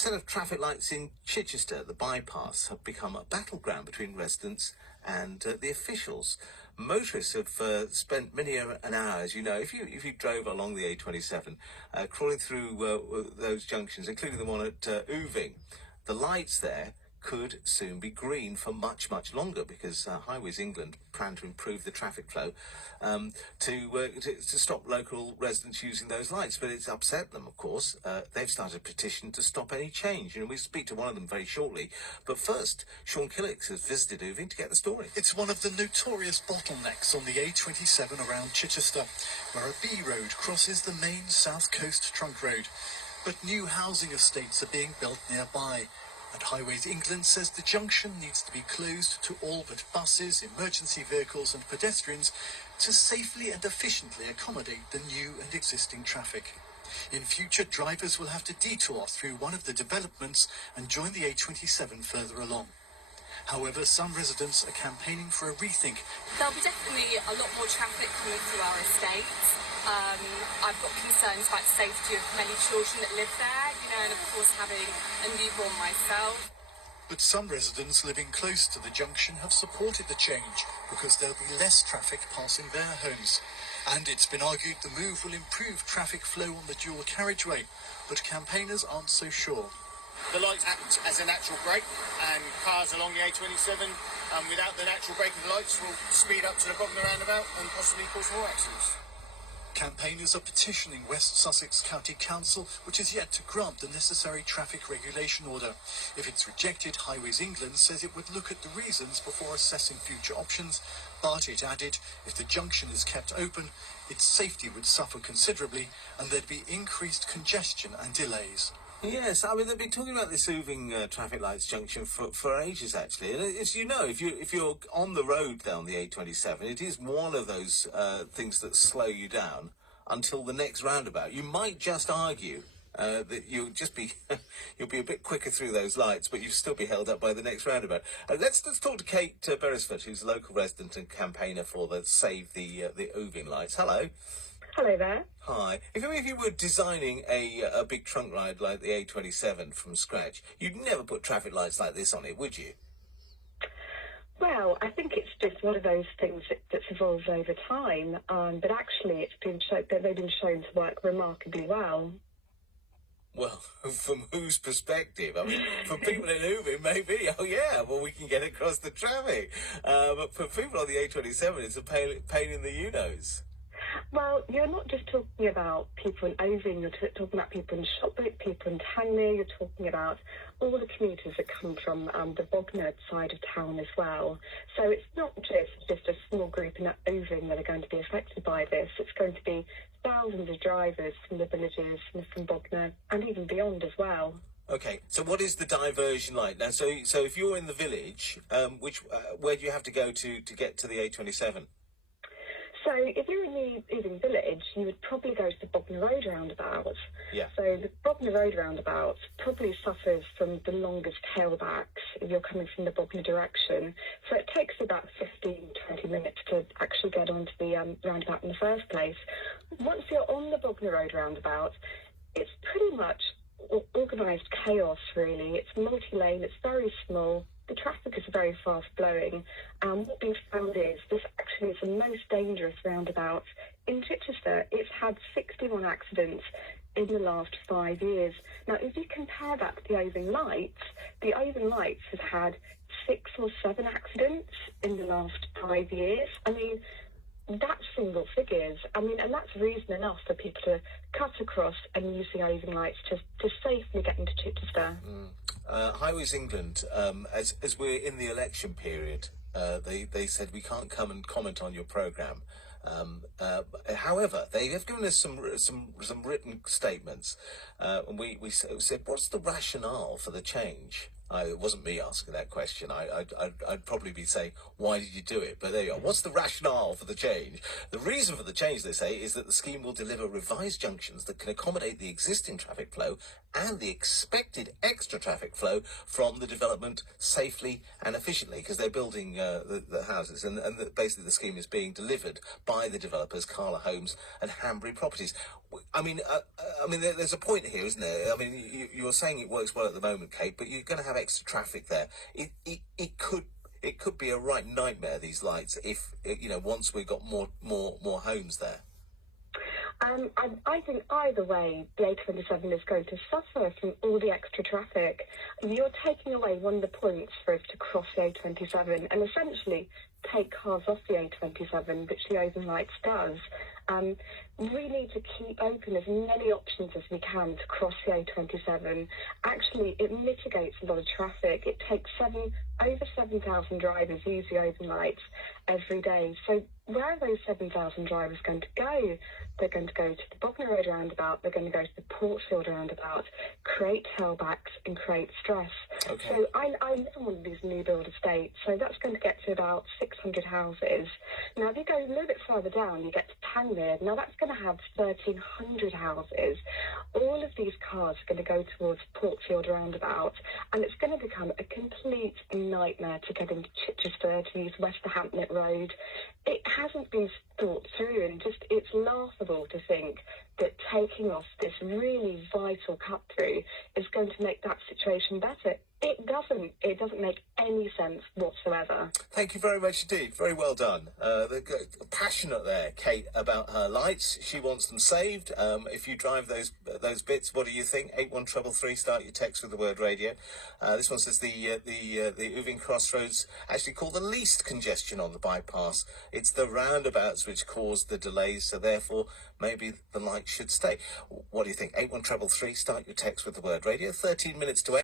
Set of traffic lights in Chichester, the bypass, have become a battleground between residents and the officials. Motorists have spent many an hour, as you know, if you drove along the A27, crawling through those junctions, including the one at Oving. The lights there could soon be green for much, much longer because Highways England plan to improve the traffic flow to stop local residents using those lights. But it's upset them, of course. They've started a petition to stop any change. We'll speak to one of them very shortly. But first, Sean Killix has visited Oving to get the story. It's one of the notorious bottlenecks on the A27 around Chichester, where a B road crosses the main South Coast trunk road. But new housing estates are being built nearby. And Highways England says the junction needs to be closed to all but buses, emergency vehicles and pedestrians to safely and efficiently accommodate the new and existing traffic. In future, drivers will have to detour through one of the developments and join the A27 further along. However, some residents are campaigning for a rethink. There'll be definitely a lot more traffic coming through our estate. I've got concerns about the safety of many children that live there, and of course having a newborn myself. But some residents living close to the junction have supported the change because there'll be less traffic passing their homes. And it's been argued the move will improve traffic flow on the dual carriageway, but campaigners aren't so sure. The lights act as a natural brake, and cars along the A27 without the natural braking lights will speed up to the Bognor roundabout and possibly cause more accidents. Campaigners are petitioning West Sussex County Council, which is yet to grant the necessary traffic regulation order. If it's rejected, Highways England says it would look at the reasons before assessing future options, but it added if the junction is kept open, its safety would suffer considerably and there'd be increased congestion and delays. Yes, they've been talking about this Oving traffic lights junction for ages, actually. And as you know, if you're on the road down the A27, it is one of those things that slow you down until the next roundabout. You might just argue that you'll be a bit quicker through those lights, but you'll still be held up by the next roundabout. Let's talk to Kate Berisford, who's a local resident and campaigner for the Save the Oving Lights. Hello. Hello there. Hi. If you were designing a big trunk ride like the A27 from scratch, you'd never put traffic lights like this on it, would you? Well, I think it's just one of those things that's evolved over time, but actually they've been shown to work remarkably well. Well, from whose perspective? For people in Oving, maybe, oh yeah, well, we can get across the traffic. But for people on the A27, it's a pain in the you-knows. Well, you're not just talking about people in Oving, you're talking about people in Shopwick, people in Tangley, you're talking about all the commuters that come from the Bognor side of town as well. So it's not just a small group in Oving that are going to be affected by this. It's going to be thousands of drivers from the villages, from Bognor, and even beyond as well. Okay, so what is the diversion like now? So if you're in the village, where do you have to go to get to the A27? So if you're in the Oving village, you would probably go to the Bognor Road roundabout. Yeah. So the Bognor Road roundabout probably suffers from the longest tailbacks if you're coming from the Bognor direction. So it takes about 15-20 minutes to actually get onto the roundabout in the first place. Once you're on the Bognor Road roundabout, it's pretty much organised chaos, really. It's multi-lane, it's very small. The traffic is very fast-flowing, and what we've found is this actually is the most dangerous roundabout in Chichester. It's had 61 accidents in the last 5 years. Now, if you compare that to the Oving Lights has had 6 or 7 accidents in the last 5 years. That's single figures. And that's reason enough for people to cut across and use the Oving Lights to safely get into Chichester. Highways England, as we're in the election period, they said we can't come and comment on your programme. However, they have given us some written statements, and we said, what's the rationale for the change? It wasn't me asking that question. I'd probably be saying, why did you do it? But there you are. What's the rationale for the change? The reason for the change, they say, is that the scheme will deliver revised junctions that can accommodate the existing traffic flow and the expected extra traffic flow from the development safely and efficiently, because they're building the houses, and basically the scheme is being delivered by the developers, Carla Homes and Hanbury Properties. I mean, there's a point here, isn't there? I mean, you're saying it works well at the moment, Kate, but you're going to have extra traffic there. It could be a right nightmare, these lights, if once we've got more homes there. I think either way, the A27 is going to suffer from all the extra traffic. You're taking away one of the points for us to cross the A27 and essentially take cars off the A27, which the Oving Lights does. We need to keep open as many options as we can to cross the A27. Actually, it mitigates a lot of traffic. It takes over 7,000 drivers use the Oving Lights every day. So where are those 7,000 drivers going to go? They're going to go to the Bognor Road roundabout, they're going to go to the Portsfield roundabout, create tailbacks and create stress. Okay. So I live on one of these new build estates, so that's going to get to about 600 houses. Now, if you go a little bit further down, you get to Tanmere. Now, that's going to have 1,300 houses. All of these cars are going to go towards Portsfield roundabout, and it's going to become a complete nightmare to get into Chichester, to use Westerhampton Road. It hasn't been thought through, and it's laughable to think that taking off this really vital cut through is going to make that situation better. It doesn't make any sense whatsoever. Thank you very much indeed. Very well done. Passionate there, Kate, about her lights. She wants them saved. If you drive those bits, what do you think? 81333. Start your text with the word radio. This one says the Oving Crossroads actually cause the least congestion on the bypass. It's the roundabouts which cause the delays, so therefore maybe the lights should stay. What do you think? 81333. Start your text with the word radio. 13 minutes to 8.